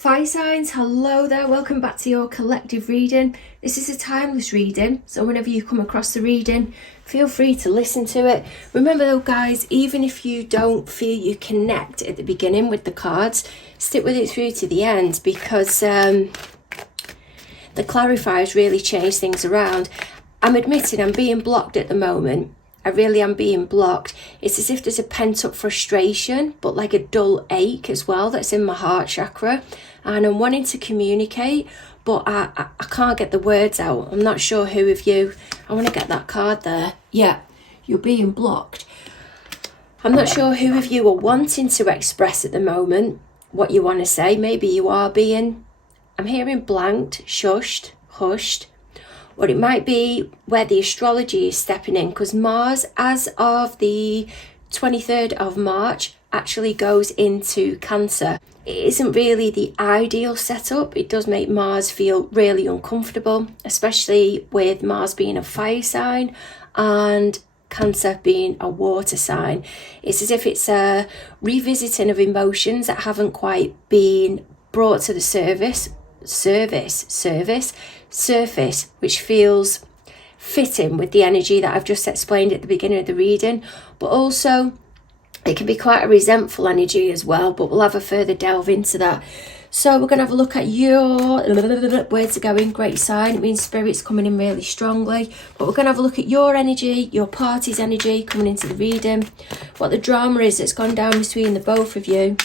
Fire signs, hello there, welcome back to your collective reading. This is a timeless reading, so whenever you come across the reading, feel free to listen to it. Remember though guys, even if you don't feel you connect at the beginning with the cards, stick with it through to the end, because the clarifiers really change things around. I'm admitting I'm being blocked at the moment. I really am being blocked. It's as if there's a pent up frustration, but like a dull ache as well that's in my heart chakra. And I'm wanting to communicate, but I can't get the words out. I'm not sure who of you. I want to get that card there. Yeah, you're being blocked. I'm not sure who of you are wanting to express at the moment what you want to say. Maybe you are being, I'm hearing blanked, shushed, hushed. Or it might be where the astrology is stepping in, because Mars, as of the 23rd of March, actually goes into Cancer. It isn't really the ideal setup. It does make Mars feel really uncomfortable, especially with Mars being a fire sign and Cancer being a water sign. It's as if it's a revisiting of emotions that haven't quite been brought to the surface, which feels fitting with the energy that I've just explained at the beginning of the reading. But also it can be quite a resentful energy as well, but we'll have a further delve into that. So we're going to have a look at your words are going, great sign. It means spirit's coming in really strongly. But we're going to have a look at your energy, your party's energy coming into the reading, what the drama is that's gone down between the both of you,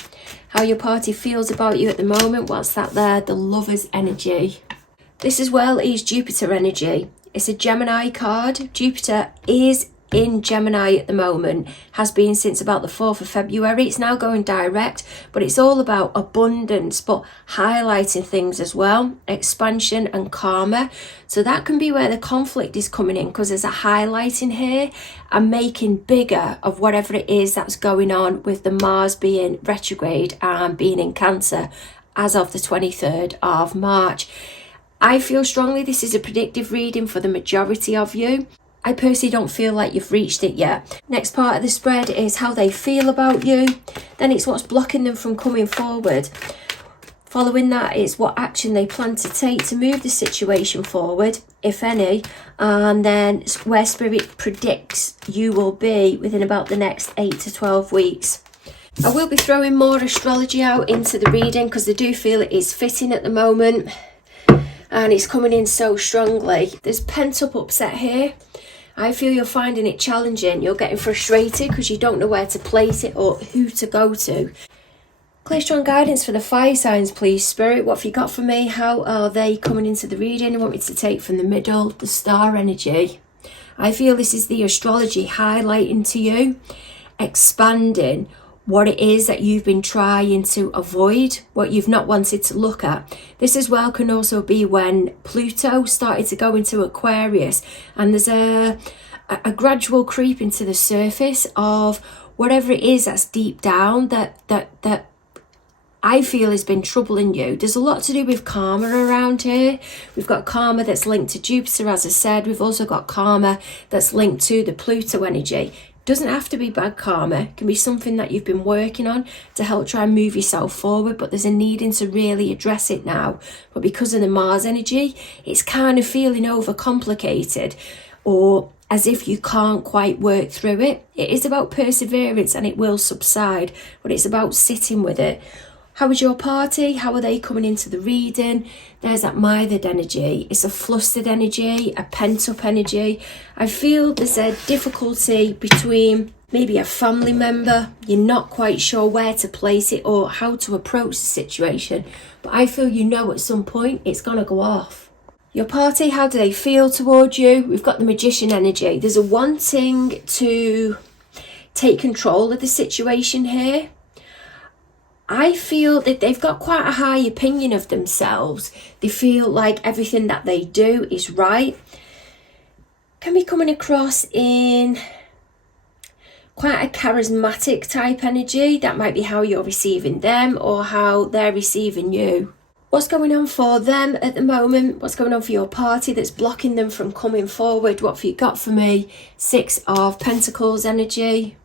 how your party feels about you at the moment, what's that there, the lover's energy. This as well is Jupiter energy. It's a Gemini card. Jupiter is in Gemini at the moment, has been since about the 4th of February. It's now going direct, but it's all about abundance, but highlighting things as well, expansion and karma. So that can be where the conflict is coming in, because there's a highlighting here and making bigger of whatever it is that's going on with the Mars being retrograde and being in Cancer as of the 23rd of March. I feel strongly this is a predictive reading for the majority of you. I personally don't feel like you've reached it yet. Next part of the spread is how they feel about you. Then it's what's blocking them from coming forward. Following that is what action they plan to take to move the situation forward, if any. And then where Spirit predicts you will be within about the next 8 to 12 weeks. I will be throwing more astrology out into the reading because I do feel it is fitting at the moment. And it's coming in so strongly. There's pent up upset here. I feel you're finding it challenging. You're getting frustrated because you don't know where to place it or who to go to. Clear strong guidance for the fire signs, please, Spirit. What have you got for me? How are they coming into the reading? I want me to take from the middle, the star energy. I feel this is the astrology highlighting to you, expanding what it is that you've been trying to avoid, what you've not wanted to look at. This as well can also be when Pluto started to go into Aquarius, and there's a gradual creep into the surface of whatever it is that's deep down that I feel has been troubling you. There's a lot to do with karma around here. We've got karma that's linked to Jupiter, as I said. We've also got karma that's linked to the Pluto energy. Doesn't have to be bad karma. It can be something that you've been working on to help try and move yourself forward, but there's a needing to really address it now. But because of the Mars energy, it's kind of feeling overcomplicated, or as if you can't quite work through it. It is about perseverance and it will subside, but it's about sitting with it. How is your party? How are they coming into the reading? There's that mithered energy. It's a flustered energy, a pent-up energy. I feel there's a difficulty between maybe a family member. You're not quite sure where to place it or how to approach the situation. But I feel you know at some point it's going to go off. Your party, how do they feel towards you? We've got the Magician energy. There's a wanting to take control of the situation here. I feel that they've got quite a high opinion of themselves. They feel like everything that they do is right. Can be coming across in quite a charismatic type energy. That might be how you're receiving them or how they're receiving you. What's going on for them at the moment? What's going on for your party that's blocking them from coming forward? What have you got for me? 6 of Pentacles energy.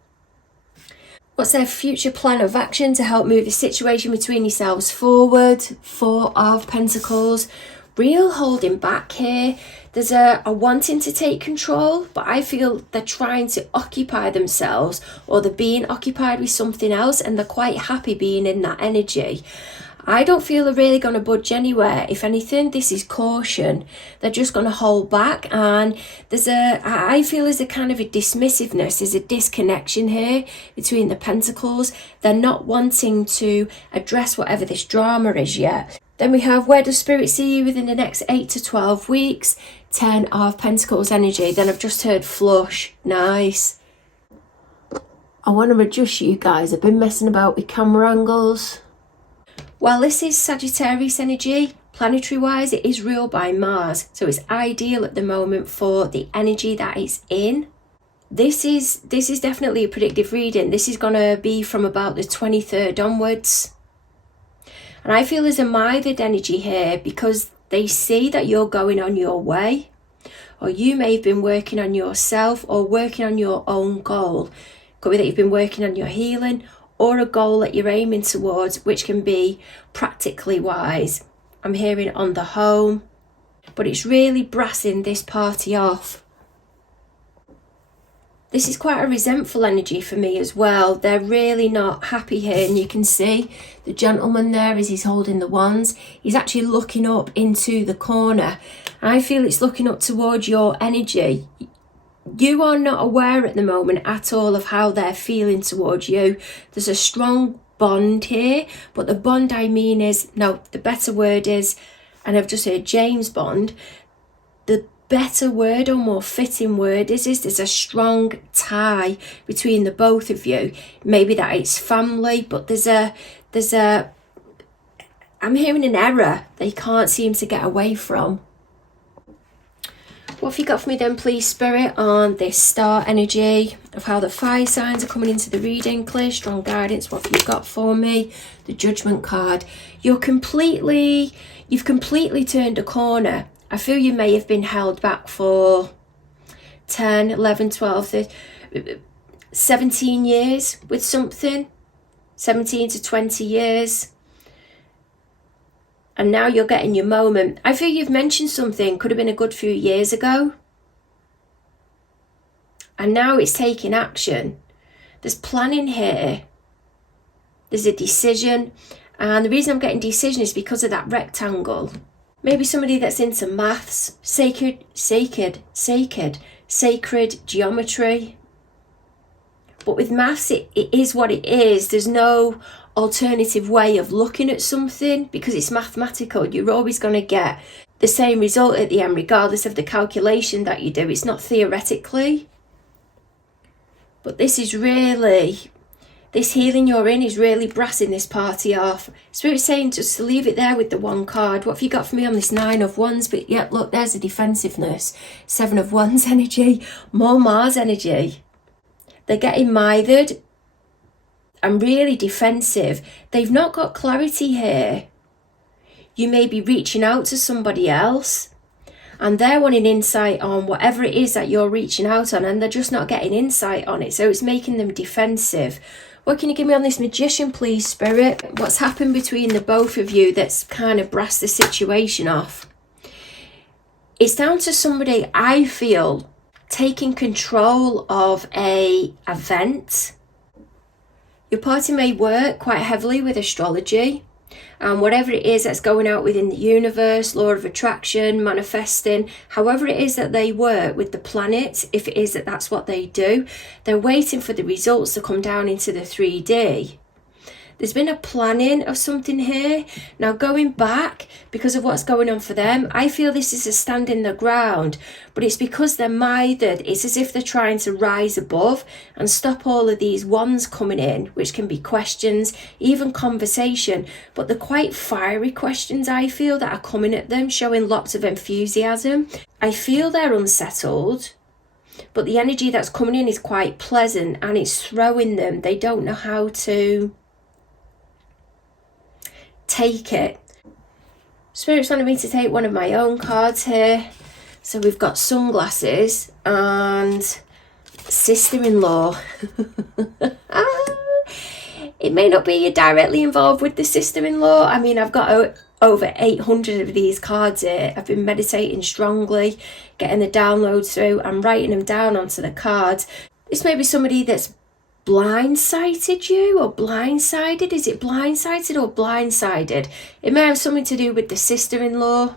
What's their future plan of action to help move the situation between yourselves forward? Four of Pentacles. Real holding back here. There's a wanting to take control, but I feel they're trying to occupy themselves, or they're being occupied with something else, and they're quite happy being in that energy. I don't feel they're really going to budge anywhere. If anything, this is caution. They're just going to hold back, and I feel there's a kind of a dismissiveness, there's a disconnection here between the Pentacles. They're not wanting to address whatever this drama is yet. Then we have, where does Spirit see you within the next 8 to 12 weeks? 10 of Pentacles energy. Then I've just heard flush. Nice. I want to adjust you guys. I've been messing about with camera angles. Well, this is Sagittarius energy. Planetary wise, it is ruled by Mars. So it's ideal at the moment for the energy that it's in. This is definitely a predictive reading. This is going to be from about the 23rd onwards. And I feel there's a mithered energy here because they see that you're going on your way, or you may have been working on yourself or working on your own goal. Could be that you've been working on your healing, or a goal that you're aiming towards, which can be practically wise. I'm hearing on the home, but it's really brassing this party off. This is quite a resentful energy for me as well. They're really not happy here, and you can see the gentleman there as he's holding the wands. He's actually looking up into the corner. I feel it's looking up towards your energy. You are not aware at the moment at all of how they're feeling towards you. There's a strong bond here, but the bond I mean is, no, the better word is, and I've just heard James Bond, the better word or more fitting word is there's a strong tie between the both of you. Maybe that it's family, but there's a I'm hearing an error they can't seem to get away from. What have you got for me then, please, Spirit, on this star energy of how the fire signs are coming into the reading? Clear, strong guidance. What have you got for me? The Judgment card. You've completely turned a corner. I feel you may have been held back for 10, 11, 12, 13, 17 years with something. 17 to 20 years. And now you're getting your moment. I feel you've mentioned something, could have been a good few years ago. And now it's taking action. There's planning here. There's a decision. And the reason I'm getting decision is because of that rectangle. Maybe somebody that's into maths, sacred geometry. But with maths, it is what it is. There's no alternative way of looking at something because it's mathematical. You're always going to get the same result at the end, regardless of the calculation that you do. It's not theoretically. But this is really, this healing you're in is really brassing this party off. Spirit's saying just to leave it there with the one card. What have you got for me on this 9 of Wands? But yeah, look, there's the defensiveness. 7 of Wands energy, more Mars energy. They're getting mithered and really defensive. They've not got clarity here. You may be reaching out to somebody else and they're wanting insight on whatever it is that you're reaching out on, and they're just not getting insight on it. So it's making them defensive. What can you give me on this Magician, please, Spirit? What's happened between the both of you that's kind of brassed the situation off? It's down to somebody, I feel, taking control of a event. Your party may work quite heavily with astrology and whatever it is that's going out within the universe, law of attraction, manifesting, however it is that they work with the planets, if it is that that's what they do, they're waiting for the results to come down into the 3D. There's been a planning of something here. Now going back, because of what's going on for them, I feel this is a standing their ground, but it's because they're mithered. It's as if they're trying to rise above and stop all of these wands coming in, which can be questions, even conversation, but they're quite fiery questions, I feel, that are coming at them, showing lots of enthusiasm. I feel they're unsettled, but the energy that's coming in is quite pleasant and it's throwing them. They don't know how to take it. Spirit's wanted me to take one of my own cards here. So we've got sunglasses and sister-in-law. It may not be you're directly involved with the sister-in-law. I mean, I've got over 800 of these cards here. I've been meditating strongly, getting the downloads through. I'm writing them down onto the cards. This may be somebody that's blindsided you or blindsided. Is it blindsided or blindsided? It may have something to do with the sister-in-law.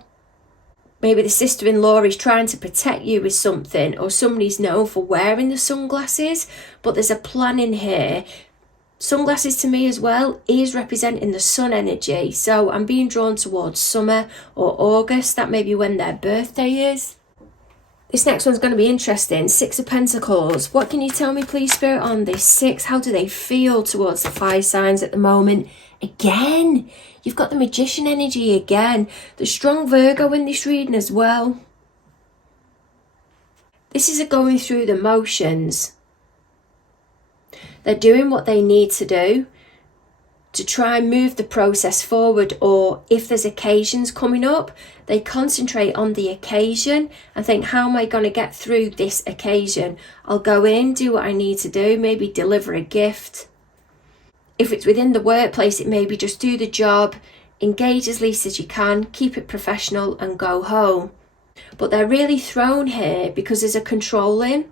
Maybe the sister-in-law is trying to protect you with something, or somebody's known for wearing the sunglasses, but there's a plan in here. Sunglasses to me as well is representing the sun energy. So I'm being drawn towards summer or August. That may be when their birthday is. This next one's going to be interesting. 6 of Pentacles. What can you tell me, please, Spirit, on this 6? How do they feel towards the fire signs at the moment? Again, you've got the Magician energy again. The strong Virgo in this reading as well. This is a going through the motions. They're doing what they need to do to try and move the process forward, or if there's occasions coming up, they concentrate on the occasion and think, how am I going to get through this occasion? I'll go in, do what I need to do, maybe deliver a gift. If it's within the workplace, it may be just do the job, engage as least as you can, keep it professional and go home. But they're really thrown here because there's a controlling,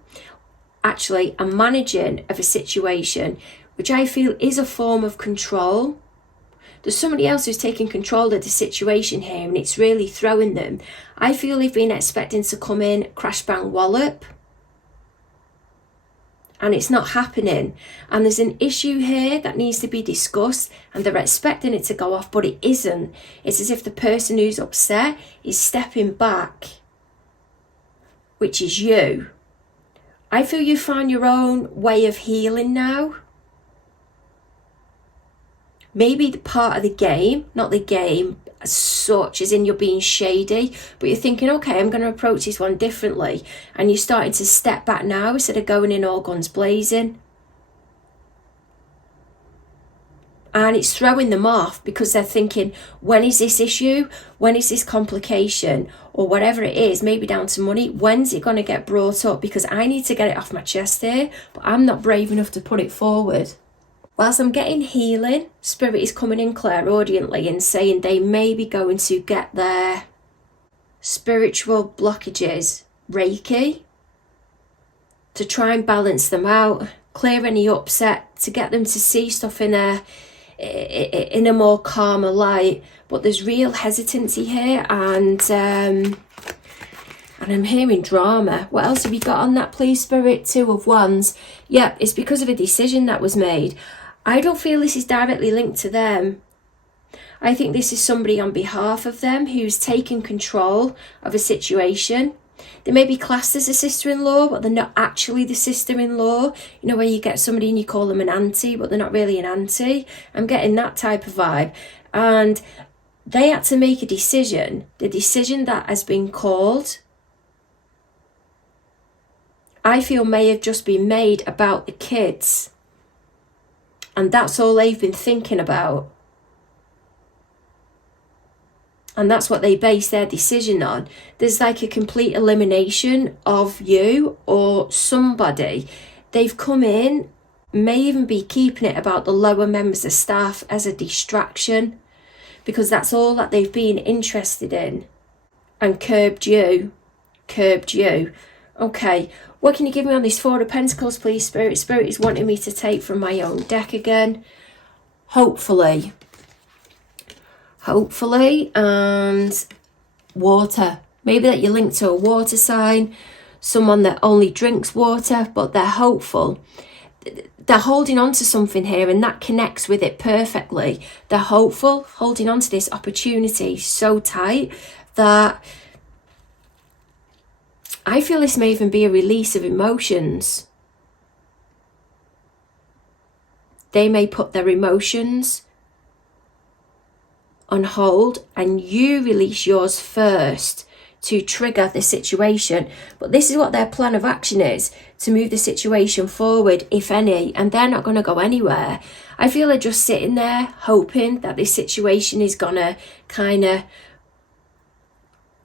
actually a managing of a situation, which I feel is a form of control. There's somebody else who's taking control of the situation here, and it's really throwing them. I feel they've been expecting to come in, crash bang wallop, and it's not happening. And there's an issue here that needs to be discussed, and they're expecting it to go off, but it isn't. It's as if the person who's upset is stepping back, which is you. I feel you find your own way of healing now. Maybe the part of the game, not the game as such, as in you're being shady, but you're thinking, okay, I'm going to approach this one differently. And you're starting to step back now instead of going in all guns blazing. And it's throwing them off because they're thinking, when is this issue? When is this complication? Or whatever it is, maybe down to money. When's it going to get brought up? Because I need to get it off my chest here, but I'm not brave enough to put it forward. Whilst I'm getting healing, Spirit is coming in clairaudiently and saying they may be going to get their spiritual blockages Reiki to try and balance them out, clear any upset, to get them to see stuff in a more calmer light. But there's real hesitancy here, and I'm hearing drama. What else have you got on that, please, Spirit? 2 of Wands. Yep, it's because of a decision that was made. I don't feel this is directly linked to them. I think this is somebody on behalf of them who's taken control of a situation. They may be classed as a sister-in-law, but they're not actually the sister-in-law. You know, where you get somebody and you call them an auntie, but they're not really an auntie. I'm getting that type of vibe. And they had to make a decision. The decision that has been called, I feel, may have just been made about the kids. And that's all they've been thinking about. And that's what they base their decision on. There's like a complete elimination of you or somebody. They've come in, may even be keeping it about the lower members of staff as a distraction, because that's all that they've been interested in. And curbed you. Okay, what can you give me on this 4 of Pentacles, please, Spirit? Spirit is wanting me to take from my own deck again. Hopefully, and water. Maybe that you're linked to a water sign, someone that only drinks water, but they're hopeful. They're holding on to something here, and that connects with it perfectly. They're hopeful, holding on to this opportunity so tight that I feel this may even be a release of emotions. They may put their emotions on hold and you release yours first to trigger the situation. But this is what their plan of action is, to move the situation forward, if any, and they're not going to go anywhere. I feel they're just sitting there hoping that this situation is going to kind of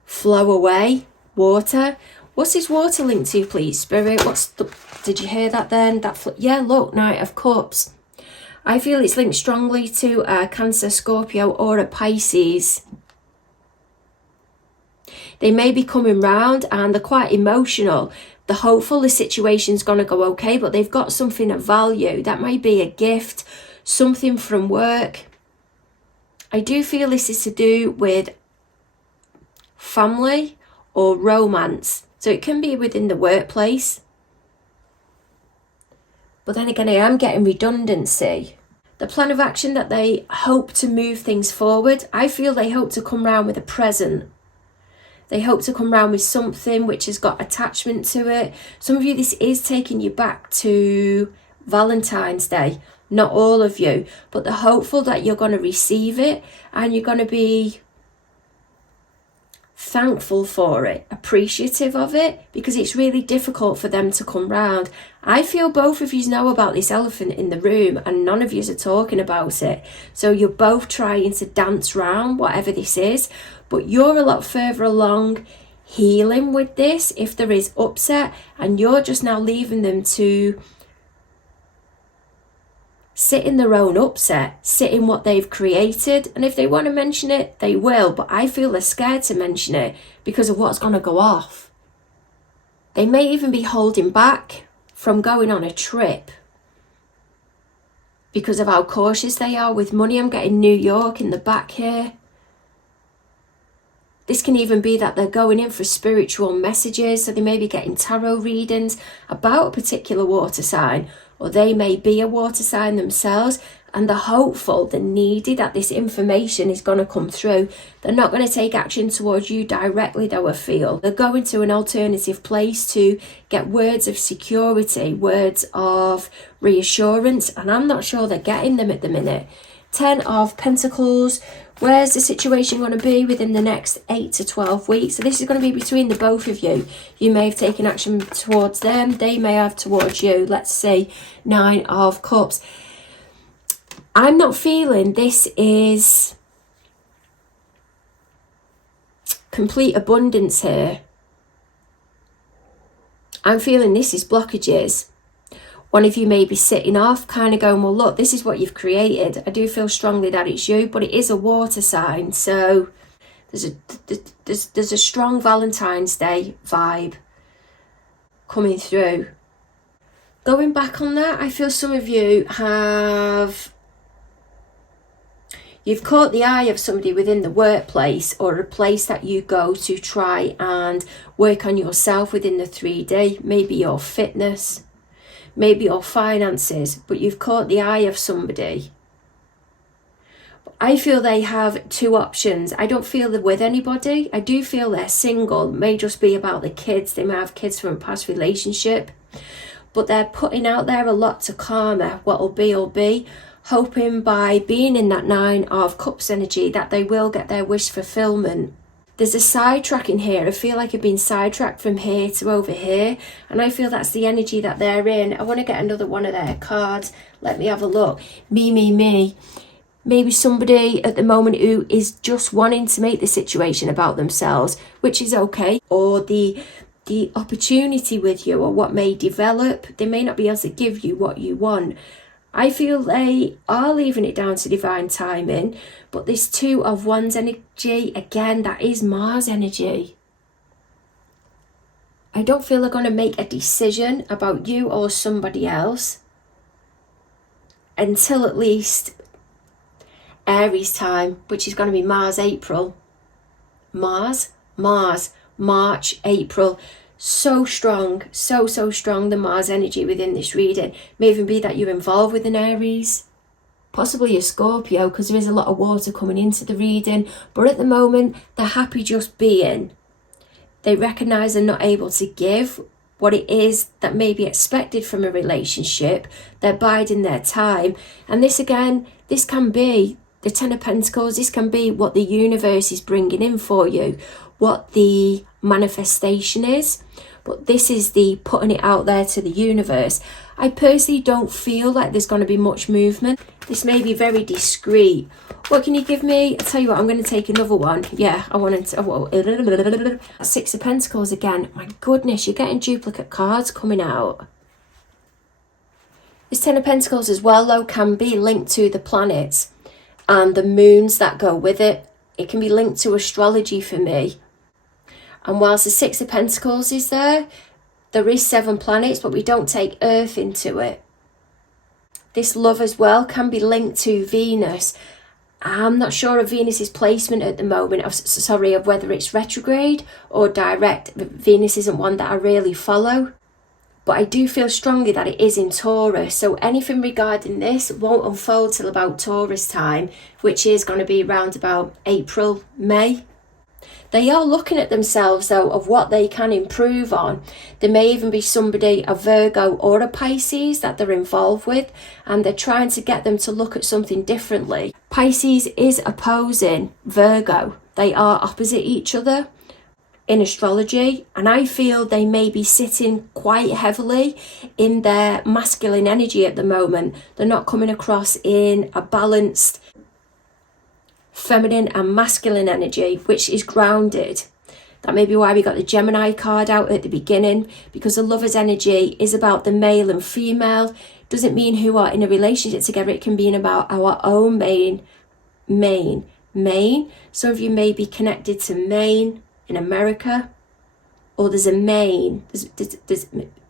flow away. Water. What's this water linked to, please, Spirit? Did you hear that then? Yeah, look, Knight of Cups. I feel it's linked strongly to a Cancer, Scorpio or a Pisces. They may be coming round and they're quite emotional. They're hopeful the situation's going to go okay, but they've got something of value. That might be a gift, something from work. I do feel this is to do with family or romance. So it can be within the workplace. But then again, I am getting redundancy. The plan of action that they hope to move things forward, I feel they hope to come round with a present. They hope to come round with something which has got attachment to it. Some of you, this is taking you back to Valentine's Day. Not all of you, but they're hopeful that you're going to receive it and you're going to be thankful for it, appreciative of it, because it's really difficult for them to come round. I feel both of you know about this elephant in the room and none of you are talking about it. So you're both trying to dance round whatever this is, but you're a lot further along healing with this if there is upset, and you're just now leaving them to sit in their own upset, sit in what they've created, and if they want to mention it, they will, but I feel they're scared to mention it because of what's going to go off. They may even be holding back from going on a trip because of how cautious they are with money. I'm getting New York in the back here. This can even be that they're going in for spiritual messages, so they may be getting tarot readings about a particular water sign, or they may be a water sign themselves, and they're hopeful, they're needy that this information is going to come through. They're not going to take action towards you directly, though, I feel. They're going to an alternative place to get words of security, words of reassurance, and I'm not sure they're getting them at the minute. 10 of Pentacles. Where's the situation going to be within the next 8 to 12 weeks? So this is going to be between the both of you. You may have taken action towards them. They may have towards you. Let's see. 9 of Cups. I'm not feeling this is complete abundance here. I'm feeling this is blockages. One of you may be sitting off, kind of going, well, look, this is what you've created. I do feel strongly that it's you, but it is a water sign. So there's a strong Valentine's Day vibe coming through. Going back on that, I feel some of you you've caught the eye of somebody within the workplace or a place that you go to try and work on yourself within the 3D, maybe your fitness, maybe your finances, but you've caught the eye of somebody. I feel they have two options. I don't feel they're with anybody. I do feel they're single. It may just be about the kids. They may have kids from a past relationship, but they're putting out there a lot to karma. What'll be, hoping by being in that 9 of Cups energy that they will get their wish fulfillment. There's a sidetracking here. I feel like I've been sidetracked from here to over here, and I feel that's the energy that they're in. I want to get another one of their cards. Let me have a look. Me. Maybe somebody at the moment who is just wanting to make the situation about themselves, which is okay, or the opportunity with you, or what may develop. They may not be able to give you what you want. I feel they are leaving it down to divine timing, but this 2 of Wands energy, again, that is Mars energy. I don't feel they're going to make a decision about you or somebody else until at least Aries time, which is going to be Mars, April. March, April. So strong, so strong, the Mars energy within this reading. May even be that you're involved with an Aries, possibly a Scorpio, because there is a lot of water coming into the reading, but at the moment they're happy just being. They recognise they're not able to give what it is that may be expected from a relationship. They're biding their time, and this again, this can be the 10 of Pentacles. This can be what the universe is bringing in for you, what the manifestation is, but this is the putting it out there to the universe. I personally don't feel like there's going to be much movement. This may be very discreet. What can you give me? I'll tell you what, I'm going to take another one. Yeah, I wanted to. 6 of Pentacles again. My goodness, you're getting duplicate cards coming out. This Ten of Pentacles as well, though, can be linked to the planets and the moons that go with it. It can be linked to astrology for me. And whilst the Six of Pentacles is there is 7 planets, but we don't take Earth into it. This love as well can be linked to Venus. I'm not sure of Venus's placement at the moment, of whether it's retrograde or direct. Venus isn't one that I really follow. But I do feel strongly that it is in Taurus. So anything regarding this won't unfold till about Taurus time, which is going to be around about April, May. They are looking at themselves, though, of what they can improve on. There may even be somebody, a Virgo or a Pisces, that they're involved with, and they're trying to get them to look at something differently. Pisces is opposing Virgo. They are opposite each other in astrology, and I feel they may be sitting quite heavily in their masculine energy at the moment. They're not coming across in a balanced feminine and masculine energy, which is grounded. That may be why we got the Gemini card out at the beginning, because the Lover's energy is about the male and female. Doesn't mean who are in a relationship together. It can be about our own Maine. Some of you may be connected to Maine in America, or there's a Maine,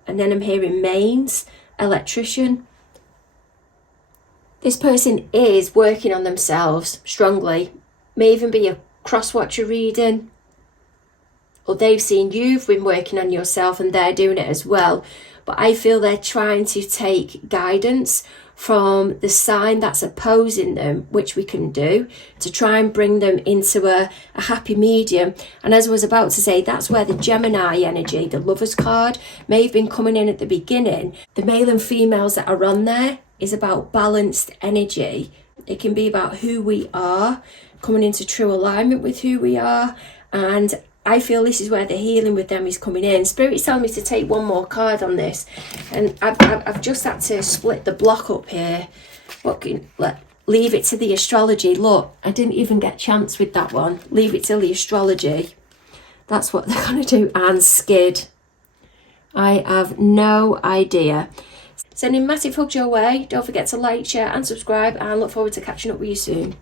and then I'm hearing Maines, electrician. This person is working on themselves strongly. May even be a cross-watcher reading, or they've seen you've been working on yourself and they're doing it as well. But I feel they're trying to take guidance from the sign that's opposing them, which we can do, to try and bring them into a happy medium. And as I was about to say, that's where the Gemini energy, the Lover's card, may have been coming in at the beginning. The male and females that are on there is about balanced energy. It can be about who we are, coming into true alignment with who we are. And I feel this is where the healing with them is coming in. Spirit's telling me to take one more card on this, and I've just had to split the block up here. Leave it to the astrology. Look, I didn't even get a chance with that one. Leave it to the astrology. That's what they're going to do. And skid. I have no idea. Sending massive hugs your way. Don't forget to like, share and subscribe, and look forward to catching up with you soon.